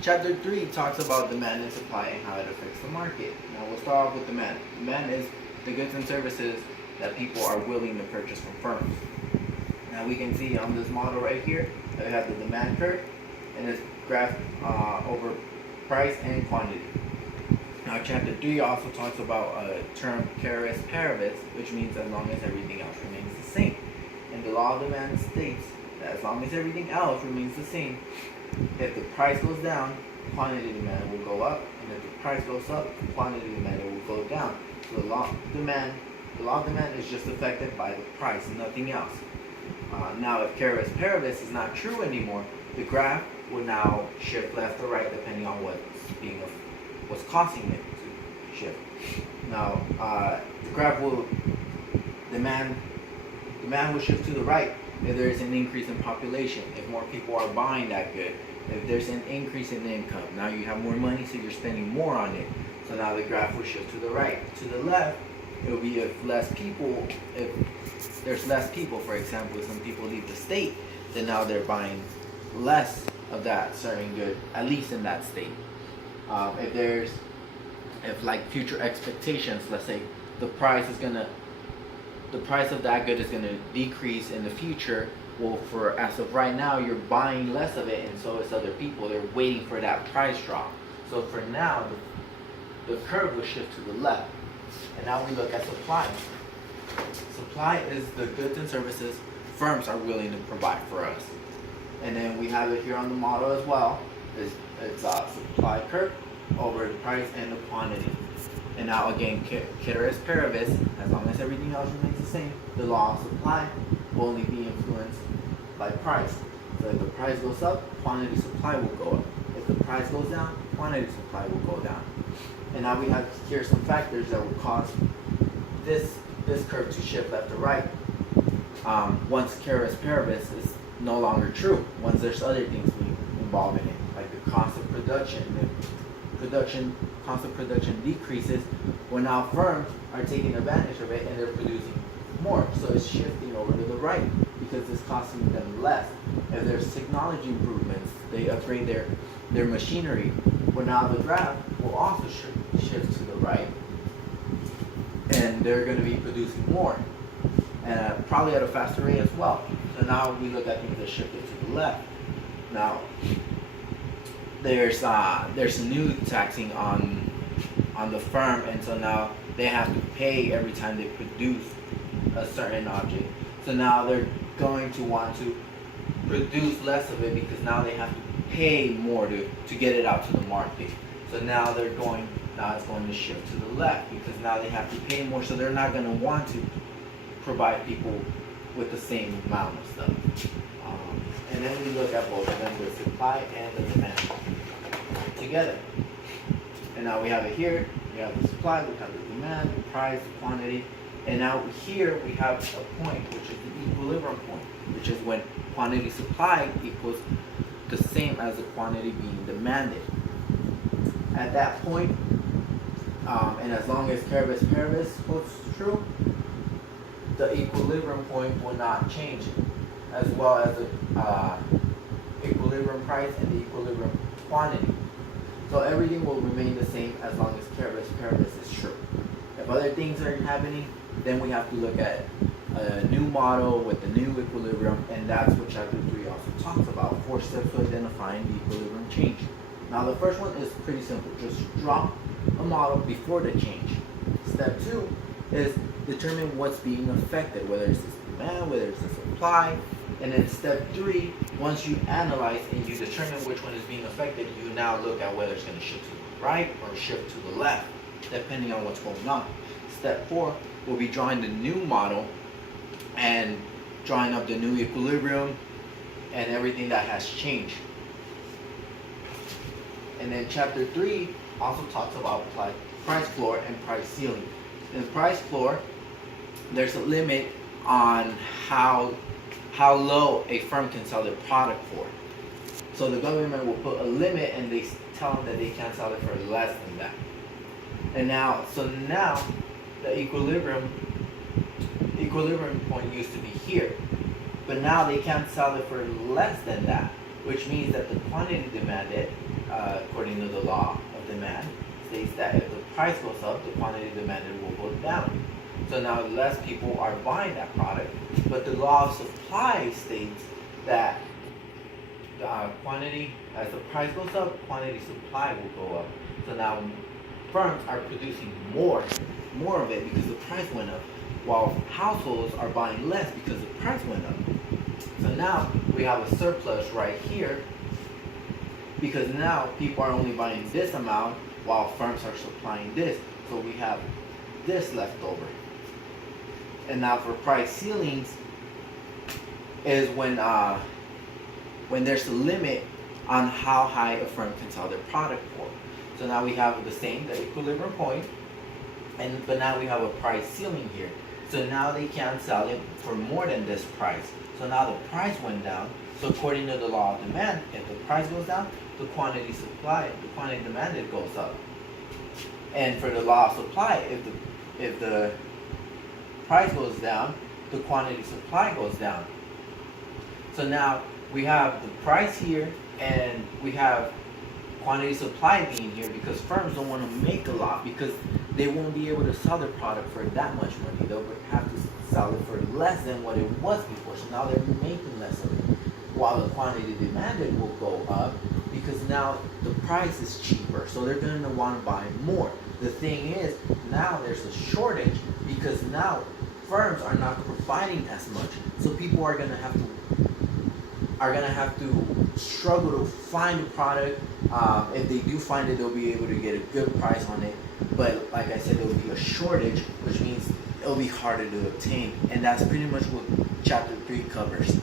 Chapter 3 talks about demand and supply and how it affects the market. Now we'll start off with demand. Demand is the goods and services that people are willing to purchase from firms. Now we can see on this model right here that we have the demand curve and it's graphed over price and quantity. Now chapter 3 also talks about a term ceteris paribus, which means as long as everything else remains the same. And the law of demand states that as long as everything else remains the same, if the price goes down, quantity demand will go up, and if the price goes up, quantity demand will go down. So the law of demand is just affected by the price and nothing else. Now, if ceteris paribus is not true anymore, the graph will now shift left or right depending on what's causing it to shift. Now, the graph will demand will shift to the right if there is an increase in population, if more people are buying that good, if there's an increase in income. Now you have more money, so you're spending more on it. So now the graph will shift to the right. To the left, it will be if there's less people, for example, if some people leave the state, then now they're buying less of that certain good, at least in that state. If like future expectations, let's say the price of that good is gonna decrease in the future. Well, for as of right now, you're buying less of it, and so is other people. They're waiting for that price drop. So for now, the curve will shift to the left. And now we look at supply. Supply is the goods and services firms are willing to provide for us. And then we have it here on the model as well. It's supply curve over the price and the quantity. And now again, ceteris paribus, as long as everything else remains the same, the law of supply will only be influenced by price. So if the price goes up, quantity supply will go up. If the price goes down, quantity supply will go down. And now we have here some factors that will cause this curve to shift left or right. Once ceteris paribus is no longer true, once there's other things involved in it, like the cost of production. Cost of production decreases when now firms are taking advantage of it and they're producing more. So it's shifting over to the right because it's costing them less. If there's technology improvements, they upgrade their machinery. Well, now the graph will also shift to the right, and they're going to be producing more, and probably at a faster rate as well. So now we look at things that shifted to the left. Now there's new taxing on the firm, and so now they have to pay every time they produce a certain object. So now they're going to want to produce less of it because now they have to pay more to get it out to the market. So now it's going to shift to the left because now they have to pay more, so they're not going to want to provide people with the same amount of stuff. And then we look at both of them, the supply and the demand together. And now we have it here, we have the supply, we have the demand, the price, the quantity. And now here we have a point, which is the equilibrium point, which is when quantity supplied equals the same as the quantity being demanded. At that point, and as long as ceteris paribus holds true, the equilibrium point will not change, as well as the equilibrium price and the equilibrium quantity. So everything will remain the same as long as ceteris paribus is true. If other things are happening, then we have to look at a new model with the new equilibrium, and that's what chapter 3 also talks about, 4 steps to identifying the equilibrium change. Now the first one is pretty simple, just draw a model before the change. Step 2 is determine what's being affected, whether it's the demand, whether it's the supply. And then step 3, once you analyze and you determine which one is being affected, you now look at whether it's going to shift to the right or shift to the left, depending on what's going on. Step 4 will be drawing the new model and drawing up the new equilibrium and everything that has changed. And then chapter 3 also talks about price floor and price ceiling. In the price floor, there's a limit on how low a firm can sell their product for. So the government will put a limit and they tell them that they can't sell it for less than that. And now the equilibrium point used to be here. But now they can't sell it for less than that, which means that the quantity demanded, according to the law of demand, states that if the price goes up, the quantity demanded will go down. So now less people are buying that product, but the law of supply states that quantity, as the price goes up, quantity supply will go up. So now firms are producing more of it because the price went up, while households are buying less because the price went up. So now we have a surplus right here because now people are only buying this amount while firms are supplying this. So we have this left over. And now for price ceilings is when there's a limit on how high a firm can sell their product for. So now we have the equilibrium point, but now we have a price ceiling here. So now they can't sell it for more than this price. So now the price went down. So according to the law of demand, if the price goes down, the quantity demanded goes up. And for the law of supply, if the price goes down, the quantity supply goes down. So now we have the price here and we have quantity supply being here because firms don't want to make a lot because they won't be able to sell their product for that much money. They'll have to sell it for less than what it was before. So now they're making less of it. While the quantity demanded will go up because now the price is cheaper. So they're going to want to buy more. The thing is, now there's a shortage because now firms are not providing as much. So people are going to have to struggle to find a product. If they do find it, they'll be able to get a good price on it. But like I said, there will be a shortage, which means it'll be harder to obtain. And that's pretty much what chapter 3 covers.